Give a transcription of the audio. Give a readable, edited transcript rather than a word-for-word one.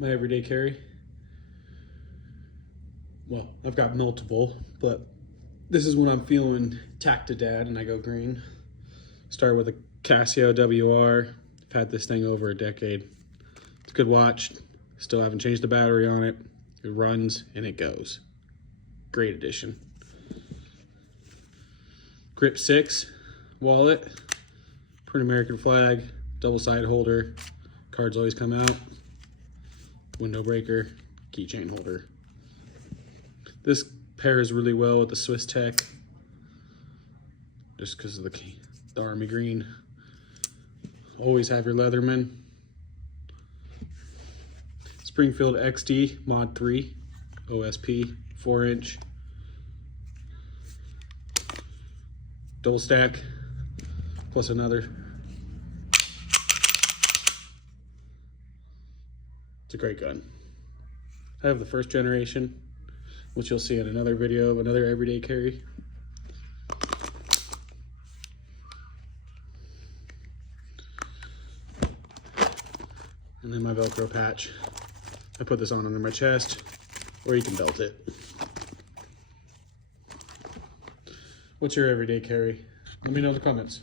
my everyday carry. Well, I've got multiple, but this is when I'm feeling tack-to-dad and I go green. Start with a Casio WR. I've had this thing over a decade. It's a good watch. Still haven't changed the battery on it. It runs and it goes. Great addition. Grip 6 wallet. Print American flag. Double side holder. Cards always come out. Window breaker. Keychain holder. This pairs really well with the Swiss Tech, just because of the army green. Always have your Leatherman. Springfield XD Mod 3 OSP 4-inch. Double stack plus another. It's a great gun. I have the first generation, which you'll see in another video of another everyday carry. And then my Velcro patch. I put this on under my chest, or you can belt it. What's your everyday carry? Let me know in the comments.